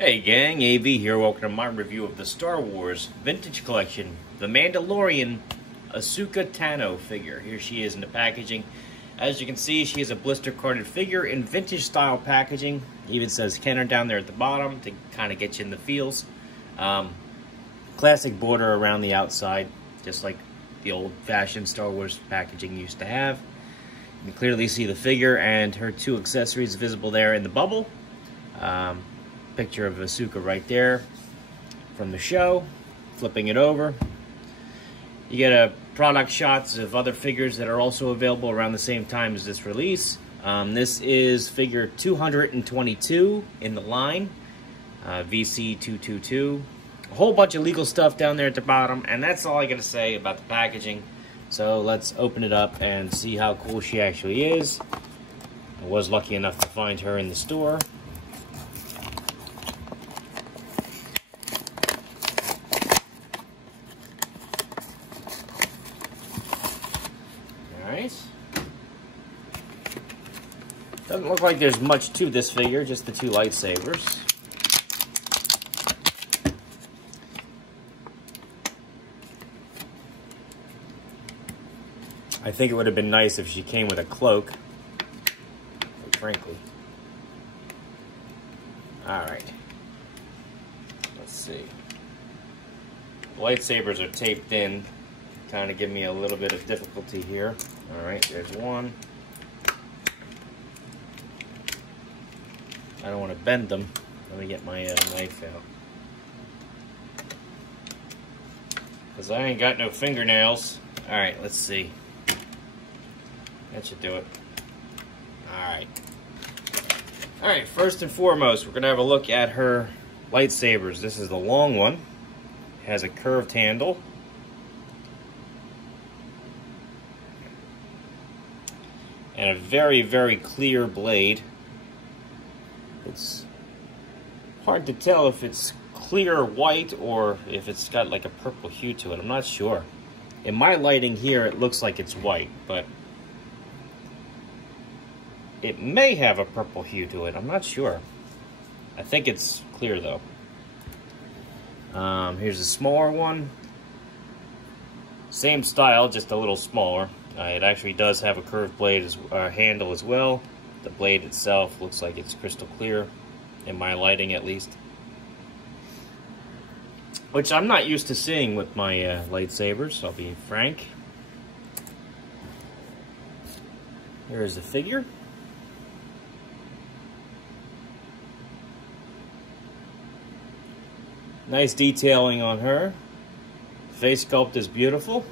Hey gang, AV here. Welcome to my review of the Star Wars Vintage Collection, the Mandalorian Ahsoka Tano figure. Here she is in the packaging. As you can see, she is a blister carded figure in vintage style packaging. Even says Kenner down there at the bottom to kind of get you in the feels. Classic border around the outside, just like the old fashioned Star Wars packaging used to have. You can clearly see the figure and her two accessories visible there in the bubble. Picture of Ahsoka right there from the show. Flipping it over, you get a product shots of other figures that are also available around the same time as this release. This is figure 222 in the line, VC222. A whole bunch of legal stuff down there at the bottom, and that's all I gotta say about the packaging. So let's open it up and see how cool she actually is. I was lucky enough to find her in the store. Doesn't look like there's much to this figure, just the two lightsabers. I think it would have been nice if she came with a cloak, quite frankly. Alright. Let's see. The lightsabers are taped in, kind of give me a little bit of difficulty here. Alright, there's one. I don't want to bend them. Let me get my knife out. Because I ain't got no fingernails. Alright, let's see. That should do it. Alright. Alright, first and foremost, we're going to have a look at her lightsabers. This is the long one. It has a curved handle. And a very, very clear blade. It's hard to tell if it's clear white or if it's got like a purple hue to it. I'm not sure. In my lighting here, it looks like it's white, but it may have a purple hue to it. I'm not sure. I think it's clear though. Here's a smaller one. Same style, just a little smaller. It actually does have a curved blade handle as well. The blade itself looks like it's crystal clear, in my lighting at least. Which I'm not used to seeing with my lightsabers, I'll be frank. Here is the figure. Nice detailing on her. Face sculpt is beautiful.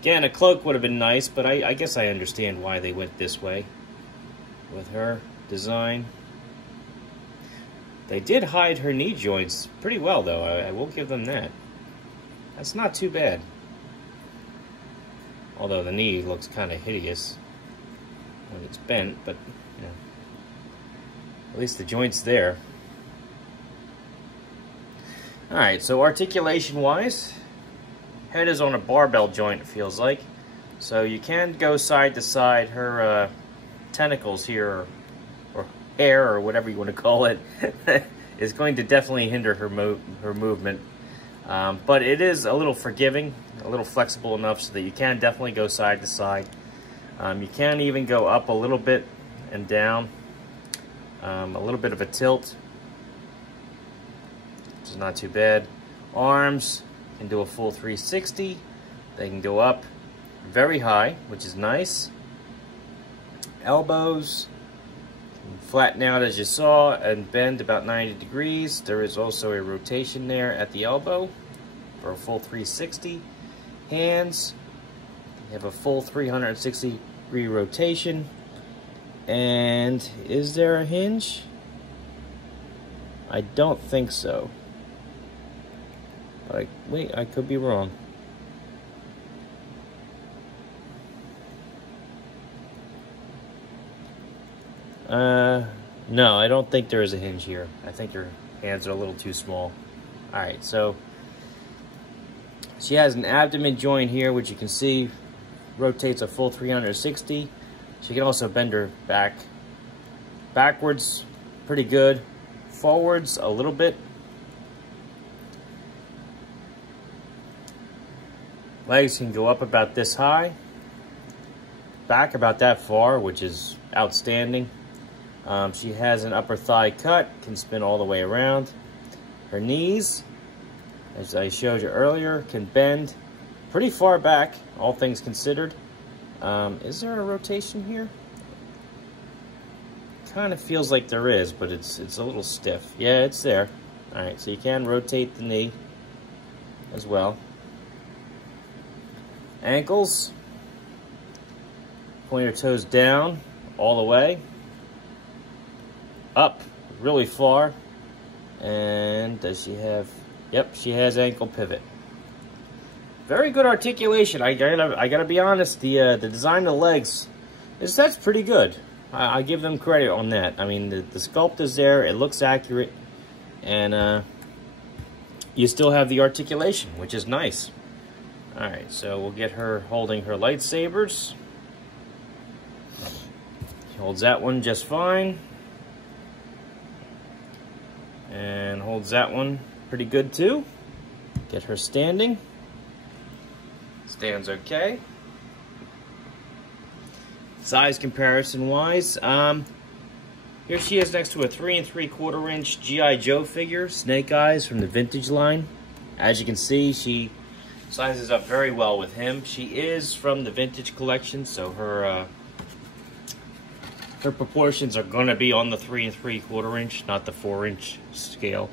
Again, a cloak would have been nice, but I guess I understand why they went this way with her design. They did hide her knee joints pretty well, though. I will give them that. That's not too bad. Although the knee looks kind of hideous when it's bent, but you know, at least the joint's there. Alright, so articulation-wise, head is on a barbell joint, it feels like. So you can go side to side. Her tentacles here, or hair, or whatever you want to call it, is going to definitely hinder her movement. But it is a little forgiving, a little flexible enough so that you can definitely go side to side. You can even go up a little bit and down. A little bit of a tilt, which is not too bad. Arms can do a full 360. They can go up very high, which is nice. Elbows flatten out as you saw and bend about 90 degrees. There is also a rotation there at the elbow for a full 360. Hands, you have a full 360 degree rotation. And is there a hinge? I don't think so. But wait, I could be wrong. No, I don't think there is a hinge here. I think her hands are a little too small. Alright, so she has an abdomen joint here, which you can see rotates a full 360. She can also bend her backwards pretty good. Forwards a little bit. Legs can go up about this high. Back about that far, which is outstanding. She has an upper thigh cut, can spin all the way around. Her knees, as I showed you earlier, can bend pretty far back, all things considered. Is there a rotation here? Kind of feels like there is, but it's a little stiff. Yeah, it's there. All right, so you can rotate the knee as well. Ankles, point your toes down all the way, up really far. And does she have? Yep, she has ankle pivot. Very good articulation. I gotta be honest. The design of the legs that's pretty good. I give them credit on that. I mean, the sculpt is there. It looks accurate, and you still have the articulation, which is nice. All right, so we'll get her holding her lightsabers. She holds that one just fine. And holds that one pretty good too. Get her standing. Stands okay. Size comparison wise, here she is next to a 3 3/4 inch G.I. Joe figure, Snake Eyes from the vintage line. As you can see, she sizes up very well with him. She is from the vintage collection, so her proportions are going to be on the 3 3/4 inch, not the 4-inch scale.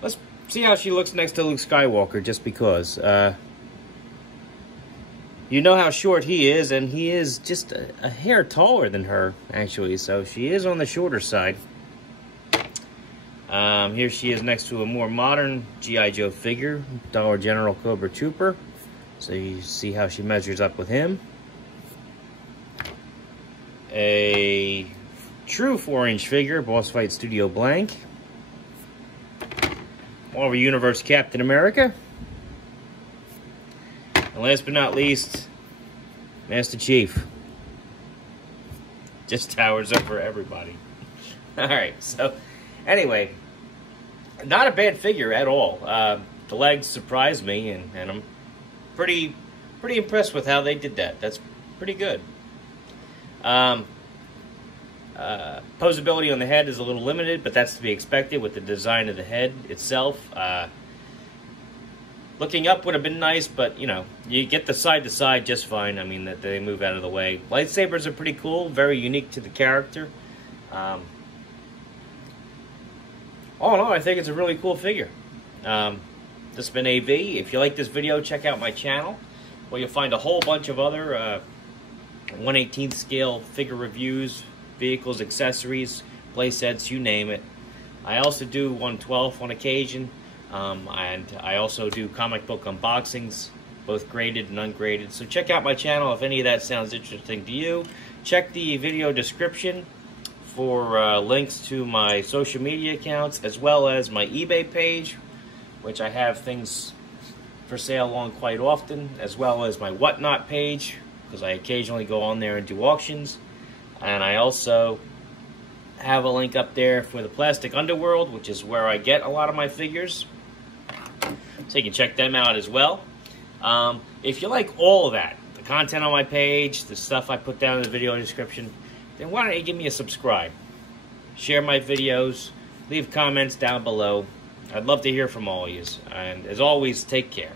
Let's see how she looks next to Luke Skywalker, just because. You know how short he is, and he is just a hair taller than her, actually, so she is on the shorter side. Here she is next to a more modern G.I. Joe figure, Dollar General Cobra Trooper. So you see how she measures up with him. A true 4-inch figure, Boss Fight Studio Blank. Marvel Universe Captain America. And last but not least, Master Chief. Just towers over everybody. Alright, so anyway, not a bad figure at all. The legs surprised me, and I'm pretty impressed with how they did that. That's pretty good. Posability on the head is a little limited, but that's to be expected with the design of the head itself. Looking up would have been nice, but, you know, you get the side-to-side just fine. I mean, that they move out of the way. Lightsabers are pretty cool, very unique to the character. All in all, I think it's a really cool figure. This has been AV. If you like this video, check out my channel, where you'll find a whole bunch of other 1/18 scale figure reviews, vehicles, accessories, play sets, you name it. I also do 1/12 on occasion. And I also do comic book unboxings, both graded and ungraded. So check out my channel if any of that sounds interesting to you. Check the video description for links to my social media accounts, as well as my eBay page, which I have things for sale on quite often, as well as my Whatnot page, because I occasionally go on there and do auctions. And I also have a link up there for the Plastic Underworld, which is where I get a lot of my figures. So you can check them out as well. If you like all of that, the content on my page, the stuff I put down in the video description, then why don't you give me a subscribe? Share my videos, leave comments down below. I'd love to hear from all of you. And as always, take care.